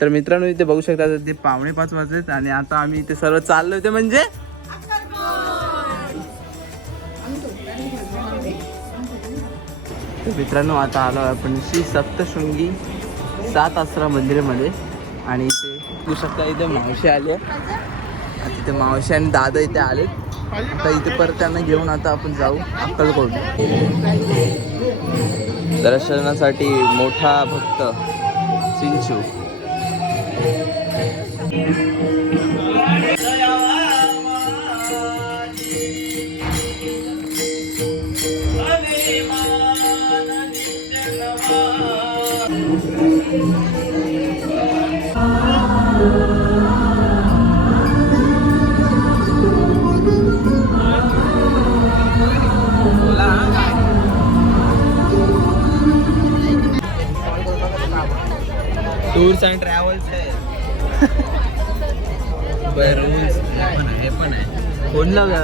तर मित्रांनो इथे बघू शकता ते 4:45 वाजलेत आणि आता आम्ही इथे सर्व चाललो होते म्हणजे तर मित्रांनो आता आलो आपण श्री सप्तशृंगी 7 आश्रम मंदिरामध्ये आणि इथे बघू शकता इथे मावशी आली आहे. आता इथे मावशी आणि दादा इथे आले. आता इथे परत त्यांना घेऊन आता आपण जाऊ अक्कलकोट दर्शनासाठी. मोठा भक्त चिंचू. टूर्स अँड ट्रॅव्हल्स आहे. हे पण आहे. कोण लावला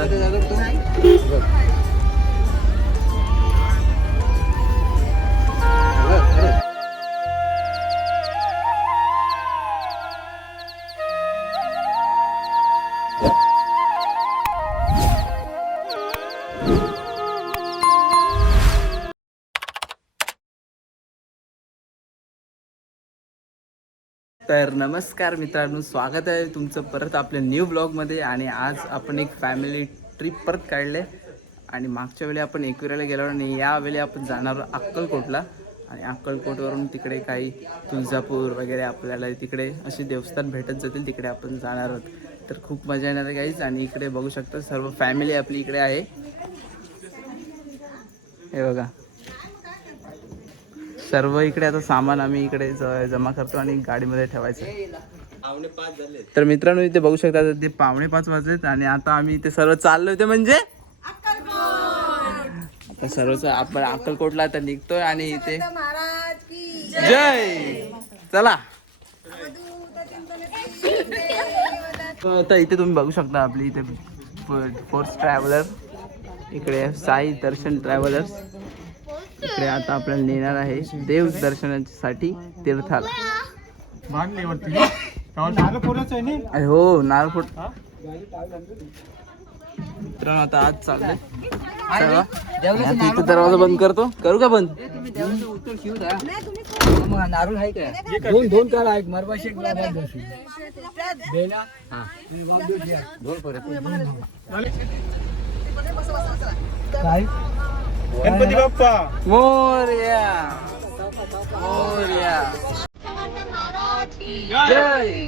तर नमस्कार मित्रांनो, स्वागत आहे तुमचं परत आपल्या न्यू ब्लॉगमध्ये. आणि आज आपण एक फॅमिली ट्रिप परत काढले. आणि मागच्या वेळी आपण एकविराला गेलो आणि यावेळी आपण जाणार अक्कलकोटला. आणि अक्कलकोटवरून तिकडे काही तुळजापूर वगैरे आपल्याला तिकडे असे देवस्थान भेटत जातील, तिकडे आपण जाणार आहोत. तर खूप मजा येणार आहे गाईज. आणि इकडे बघू शकता सर्व फॅमिली आपली इकडे आहे. हे बघा सर्व इकडे आता सामान आम्ही इकडे जमा करतो आणि गाडीमध्ये ठेवायचं. 4:45 झाले. तर मित्रांनो इथे बघू शकता ते 4:45 वाजलेत आणि आता आम्ही इथे सर्व चाललो होते म्हणजे आता सर्वच आपण अक्कलकोटला आता निघतोय. आणि इथे जय चला. आता इथे तुम्ही बघू शकता आपली इथे फोर्स ट्रॅव्हलर इकडे साई दर्शन ट्रॅव्हलर्स इकडे आता आपल्याला नेणार आहे देव दर्शनासाठी तीर्थाला. हो नारळ. मित्रांनो आता आज चाललंय. इथं दरवाजा बंद करतो. करू का बंद? नारळ आहे का? दोन काळ आहेत मरवाशी काय गणपती बाप्पा मोरया मोरया जय.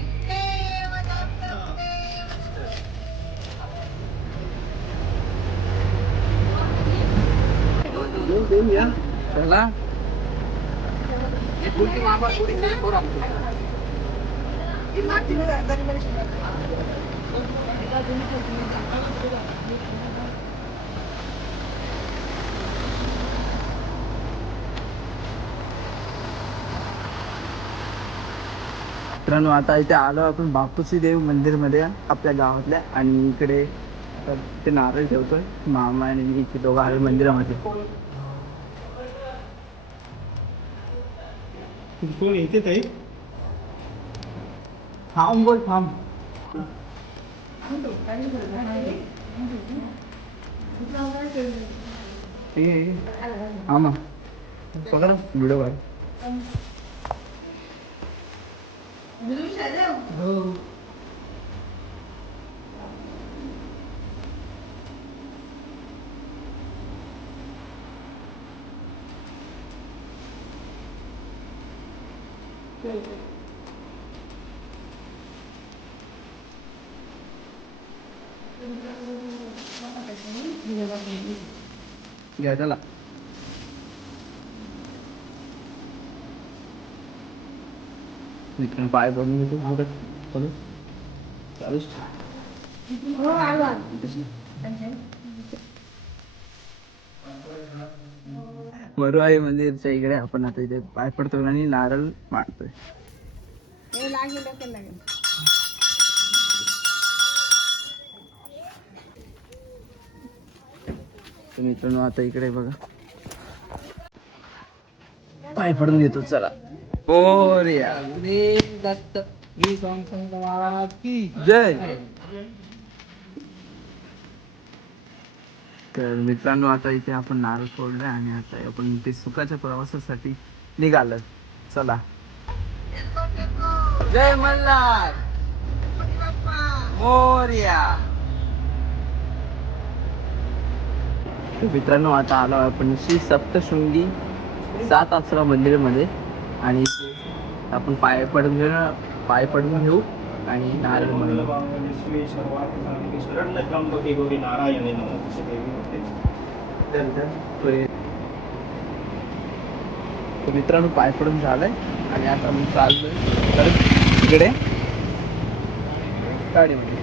चला मित्रांनो आता इथे आलो आपण बापूसी देव मंदिरमध्ये आपल्या गावातल्या. आणि इकडे ते नारळ ठेवतोय मामा आणि मी इथे दोघं आहे मंदिरामध्ये. कोण येते ताई? थांब बोल थांब. आमा पकड व्हिडिओ आहे. हो घ्या चला. मित्रांनो पाय पडून घेतो चालूच मरुआई मंदिरच्या इकडे आपण आता इथे पाय पडतोय आणि नारळ मांडतोय. मित्रांनो आता इकडे बघा पाय पडून घेतो चला. मोरया जय. तर मित्रांनो आता इथे आपण नारळ फोडले आणि आता आपण इथे सुखाच्या प्रवासासाठी निघालो. चला. जय मल्हार मोरया. मित्रांनो आता आलो आपण श्री सप्तशृंगी 7 आसरा मंदिरामध्ये आणि आपण पाय पडून घेऊ आणि नारळ म्हणू. मित्रांनो पाय पडून झालंय आणि आता मी चाललोय परत तिकडे गाडीमध्ये.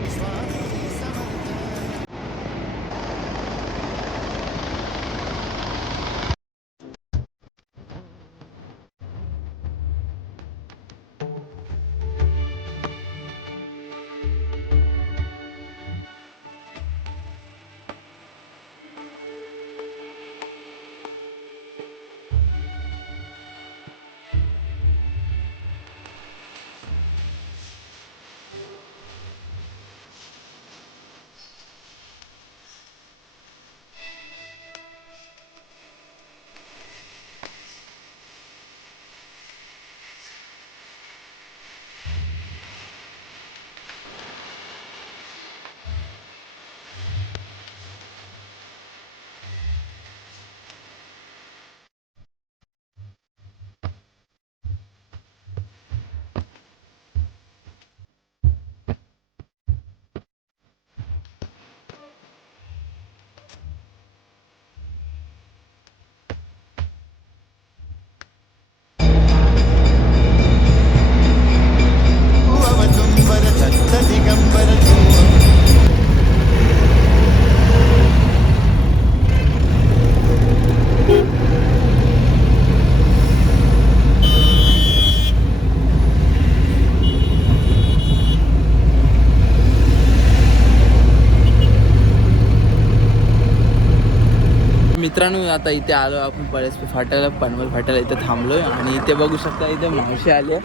मित्रांनो आता इथे आलो आपण पळसपी फाट्याला पनवल फाट्याला इथे थांबलोय आणि इथे बघू शकता इथे मावशी आली आहे.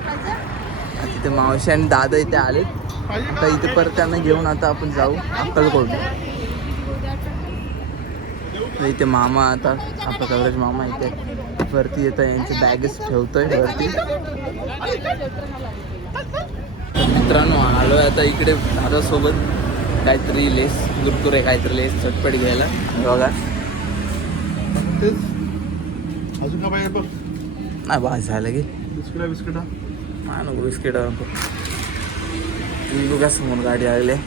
इथे मावशी आणि दादा इथे आलेत. आता इथे परत त्यांना घेऊन आता आपण जाऊ अक्कलकोट. इथे मामा आता आपला कवरेज मामा इथे वरती येतं यांचे बॅगेस ठेवतोय वरती. मित्रांनो आलोय आता इकडे दादासोबत काहीतरी लेस कुरकुरे काहीतरी लेस चटपट घ्यायला. बघा अजून का पाहिजे बघ. नाही बस झालं की बिस्किटा मा नको बिस्किट बघा समोर गाडी आलेली आहे.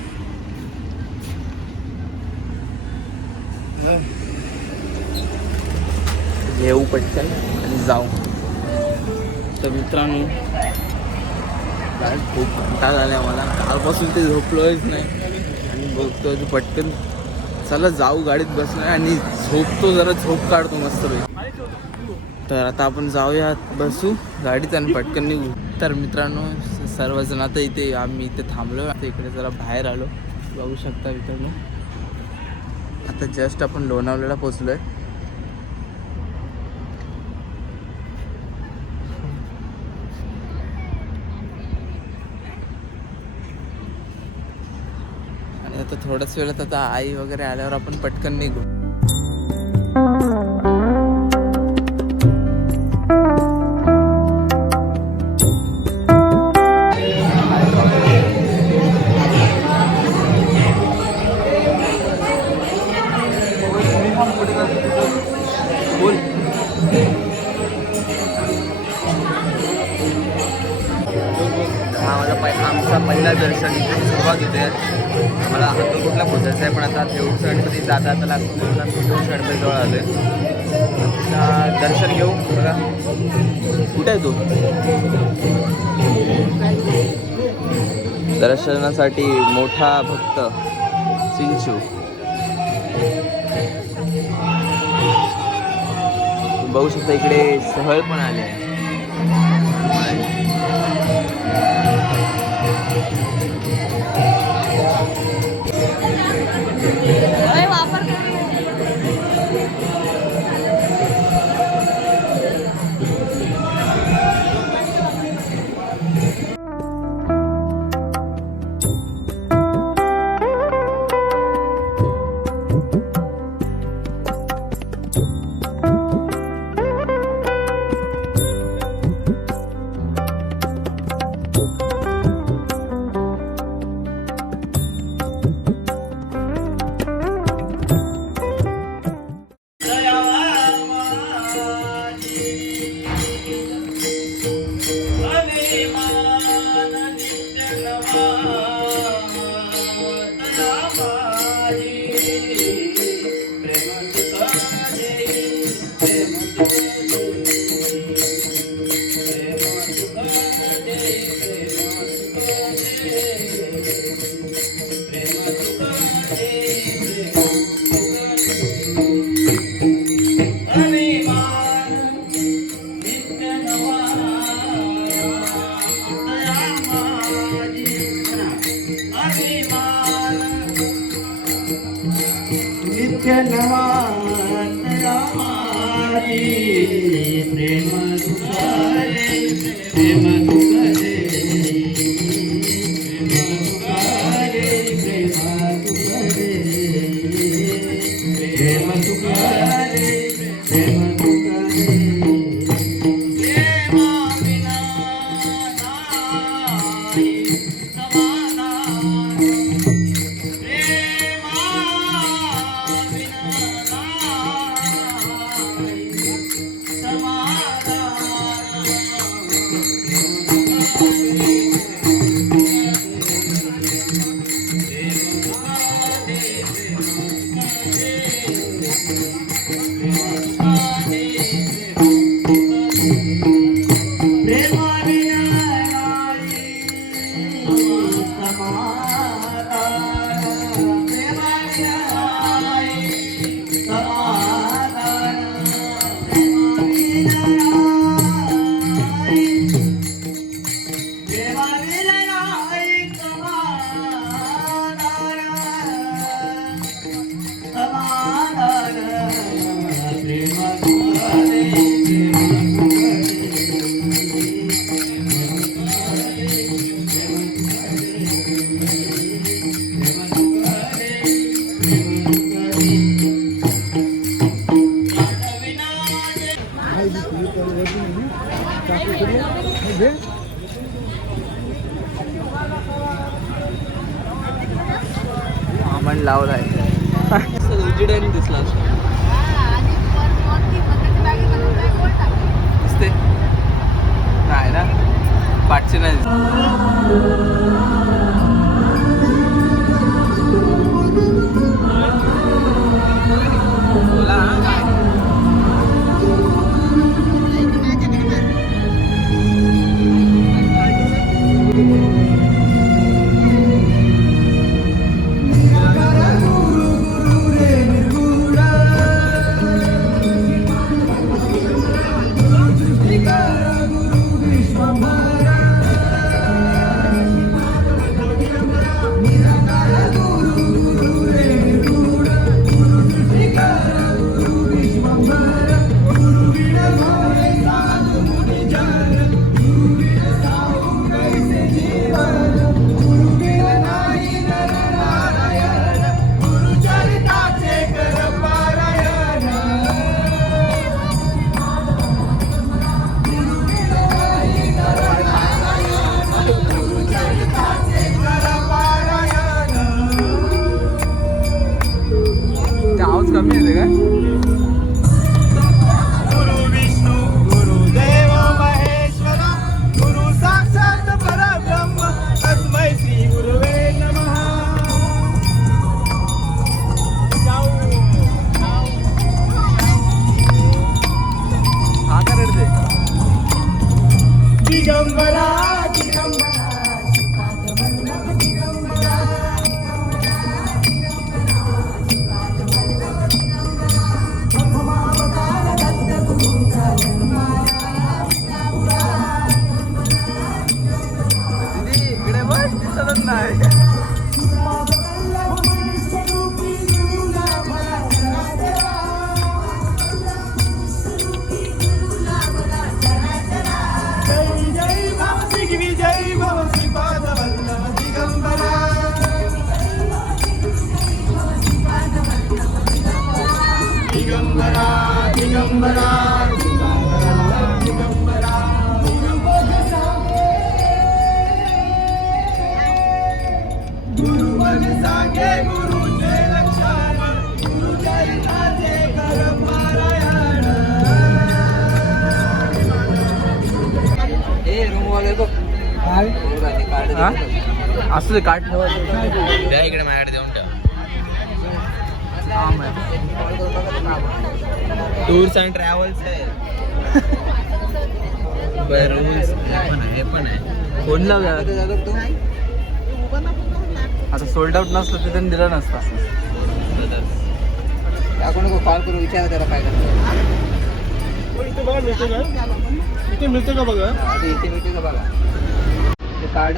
घेऊ पटकन आणि जाऊ. तर मित्रांनो काय खूप कंटाळा झाला मला. कालपासून ते झोपलोच नाही आणि बघतो तू पटकन चला जाऊ गाडीत बसणार आणि झोपतो जरा झोप काढतो मस्त पैकी. तर आता आपण जाऊया बसू गाडीत आणि पटकन निघू. तर मित्रांनो सर्वजण आता इथे आम्ही इथे थांबलो. आता इकडे जरा बाहेर आलो बघू शकता मित्रांनो. आता जस्ट आपण लोणावळ्याला पोचलोय. आणि आता थोड्याच वेळात आता आई वगैरे आल्यावर आपण पटकन निघू. बोल. आमचा पहिला दर्शन इथे सुरुवात होते. आम्हाला अक्कलकोटला पोचायचं आहे पण आता देऊळचं गणपती जाता आता देऊळचं गणपतीजवळ आलो आहे. आता दर्शन घेऊ. बघा कुठे आहे तू? दर्शनासाठी मोठा भक्त चिंचू. बघू शकता इकडे सहल पण आले आहे. जन्मातला माझी प्रेम तुकारे प्रेम तुकारे प्रेम तुकारे प्रेम तुकारे प्रेमा विना नाही समाधान प्रेमा विना नाही आमण लावलाय उजिडाने दिसला दिसते नाही ना पाठचे नाही बोला ना काय आवाज कमी येते का गुरु विष्णू गुरुदेव महेश्वर गुरु साक्षात परब्रह्म तस्मै श्री गुरुवे नमः हा का रडते दिगंबरा दिगंबरा दीदी इकडे बस दिसतच नाही जय भव श्रीपाद वल्लभ दिगंबरा दिगंबरा दिगंबरा दिगंबरा गुरु मन सांगे गुरुचे लक्षण गुरु चरिताचे कर पारायण ए रूम वाले बघ असं काढ द्या इकडे माझ्याकडे देऊन ठेव टूर्स अँड ट्रॅव्हल्स आहे रूल्स हे पण आहे फोन लावूया आता सोल्ड आउट नसलं तर त्यांनी दिला नसता आपण कॉल करून विचारा त्याला काय करतो इथे बघा मिळतं का इथे मिळतं का बघा इथे मिळते का बघा ते कार्ड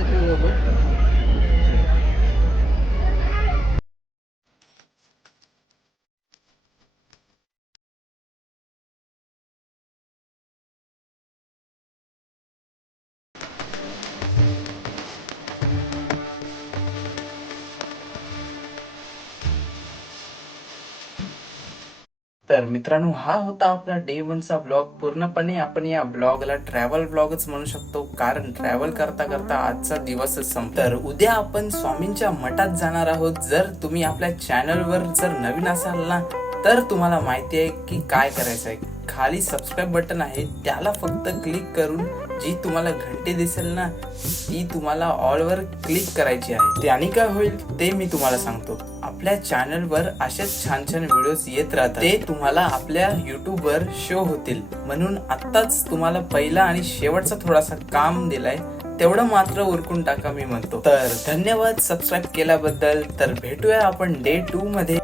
तर मित्रांनो, हा होता आपला डे 1चा ब्लॉग. पूर्णपणे आपण या ब्लॉगला ट्रॅव्हल ब्लॉगच म्हणू शकतो, कारण ट्रॅव्हल करता करता आजचा दिवसच संपला. तर उद्या आपण स्वामींच्या मठात जाणार आहोत. जर तुम्ही आपल्या चॅनलवर जर नवीन असाल ना, तर तुम्हाला माहिती आहे की काय करायचं आहे. खाली सबस्क्राईब बटन आहे, त्याला फक्त क्लिक करून जी तुम्हाला घंटी दिसेल ना, ती तुम्हाला ऑल वर क्लिक करायची आहे. त्याने काय होईल ते मी तुम्हाला सांगतो. आपल्या चॅनलवर असेच छान छान व्हिडिओज येत राहतात, ते तुम्हाला आपल्या युट्यूबवर शो होतील. म्हणून आत्ताच तुम्हाला पहिला आणि शेवटचा थोडासा काम दिलाय, तेवढं मात्र उरकून टाका मी म्हणतो. तर धन्यवाद सबस्क्राईब केल्याबद्दल. तर भेटूया आपण डे 2 मध्ये.